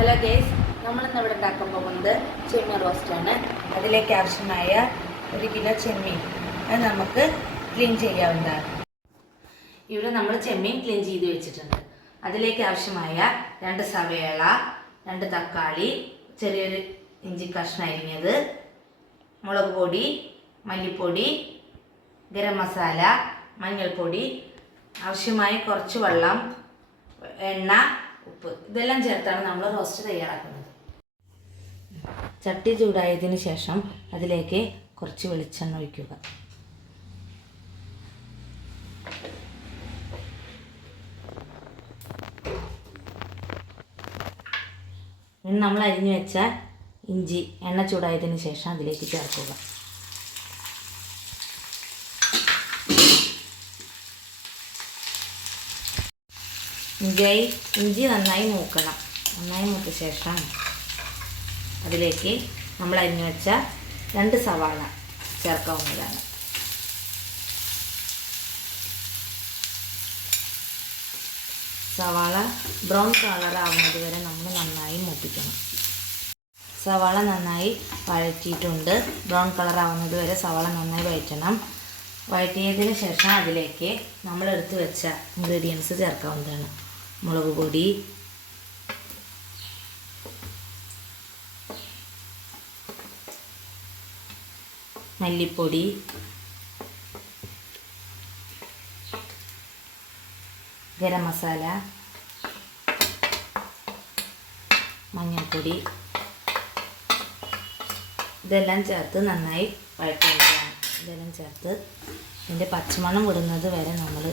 Hello guys നമ്മളിന്ന് ഇവിടെ ഉണ്ടാക്കാൻ പോകുന്നത് ചെമ്മീൻ റോസ്റ്റാണ്. അതിലേക്ക് ആവശ്യമായ ഒരു കിലോ ചെമ്മീൻ അത് നമുക്ക് ക്ലീൻ ചെയ്യാവുന്നതാണ്. ഇവിടെ നമ്മൾ ചെമ്മീൻ ക്ലീൻ ചെയ്ത് വെച്ചിട്ടുണ്ട്. അതിലേക്ക് ആവശ്യമായ രണ്ട് സവേള രണ്ട് തക്കാളി ചെറിയൊരു ഇഞ്ചി കഷ്ണം അരിഞ്ഞത് മുളക് പൊടി മല്ലിപ്പൊടി ഗരം മസാല മഞ്ഞൾപ്പൊടി ആവശ്യമായ കുറച്ച് വെള്ളം എണ്ണ ഉപ്പ്. ഇതെല്ലാം ചേർത്താണ് നമ്മൾ റോസ്റ്റ് തയ്യാറാക്കുന്നത്. ചട്ടി ചൂടായതിനു ശേഷം അതിലേക്ക് കുറച്ച് വെളിച്ചെണ്ണ ഒഴിക്കുക. നമ്മൾ അരിഞ്ഞു വെച്ച ഇഞ്ചി എണ്ണ ചൂടായതിനു ശേഷം അതിലേക്ക് ചേർക്കുക. ഇഞ്ചി ഇഞ്ചി നന്നായി മൂക്കണം. നന്നായി മൂത്ത ശേഷം അതിലേക്ക് നമ്മൾ അരിഞ്ഞു വെച്ച രണ്ട് സവാള ചേർക്കാവുന്നതാണ്. സവാള ബ്രൗൺ കളർ ആവുന്നത് വരെ നമ്മൾ നന്നായി മൂപ്പിക്കണം. സവാള നന്നായി വഴറ്റിയിട്ടുണ്ട്. ബ്രൗൺ കളർ ആവുന്നത് വരെ സവാള നന്നായി വഴറ്റണം. വഴറ്റിയതിന് ശേഷം അതിലേക്ക് നമ്മൾ എടുത്തു വെച്ച ഇൻഗ്രീഡിയൻസ് ചേർക്കാവുന്നതാണ്. മുളക് പൊടി. മല്ലിപ്പൊടി. ഗരം മസാല. മഞ്ഞൾപ്പൊടി. ഇതെല്ലാം ചേർത്ത് നന്നായി വഴറ്റേണ്ടതാണ് ഇതെല്ലാം ചേർത്ത് ഇതിന്റെ പച്ചമണം വിടുന്നത് വരെ നമ്മൾ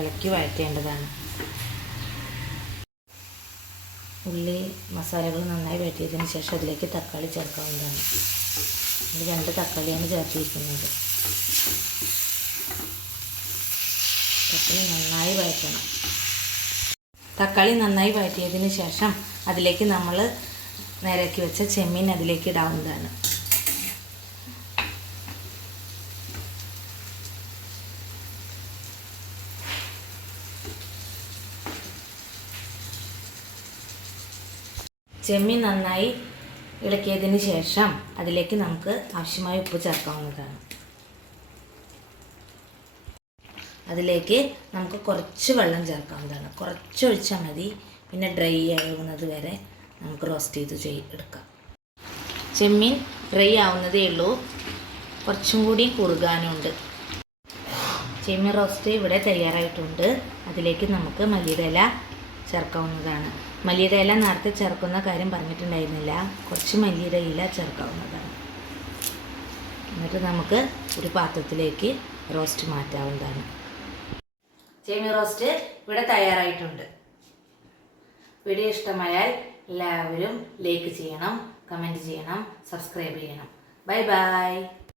ഇളക്കി വഴറ്റേണ്ടതാണ്. ഉള്ളി മസാലകൾ നന്നായി വഴറ്റിയതിന് ശേഷം അതിലേക്ക് തക്കാളി ചേർക്കാവുന്നതാണ്. ഇത് രണ്ട് തക്കാളിയാണ് ചേർത്തിരിക്കുന്നത്. തക്കാളി നന്നായി വഴറ്റണം. തക്കാളി നന്നായി വഴറ്റിയതിന് ശേഷം അതിലേക്ക് നമ്മൾ നേരാക്കി വെച്ച ചെമ്മീൻ അതിലേക്ക് ഇടാവുന്നതാണ്. ചെമ്മീൻ നന്നായി ഇളക്കിയതിന് ശേഷം അതിലേക്ക് നമുക്ക് ആവശ്യമായ ഉപ്പ് ചേർക്കാവുന്നതാണ്. അതിലേക്ക് നമുക്ക് കുറച്ച് വെള്ളം ചേർക്കാവുന്നതാണ്. കുറച്ച് ഒഴിച്ചാൽ മതി. പിന്നെ ഡ്രൈ ആവുന്നത് വരെ നമുക്ക് റോസ്റ്റ് ചെയ്ത് ചെയ് എടുക്കാം. ചെമ്മീൻ ഡ്രൈ ആവുന്നതേ ഉള്ളൂ. കുറച്ചും കൂടി കുറുകാനുണ്ട്. ചെമ്മീൻ റോസ്റ്റ് ഇവിടെ തയ്യാറായിട്ടുണ്ട്. അതിലേക്ക് നമുക്ക് മല്ലിയില ചേർക്കാവുന്നതാണ്. മല്ലിയുടെ ഇല നേരത്തെ ചേർക്കുന്ന കാര്യം പറഞ്ഞിട്ടുണ്ടായിരുന്നില്ല. കുറച്ച് മല്ലിയുടെ ഇല ചേർക്കാവുന്നതാണ്. എന്നിട്ട് നമുക്ക് ഒരു പാത്രത്തിലേക്ക് റോസ്റ്റ് മാറ്റാവുന്നതാണ്. ചേമി റോസ്റ്റ് ഇവിടെ തയ്യാറായിട്ടുണ്ട്. വീഡിയോ ഇഷ്ടമായാൽ എല്ലാവരും ലൈക്ക് ചെയ്യണം കമന്റ് ചെയ്യണം സബ്സ്ക്രൈബ് ചെയ്യണം. Bye bye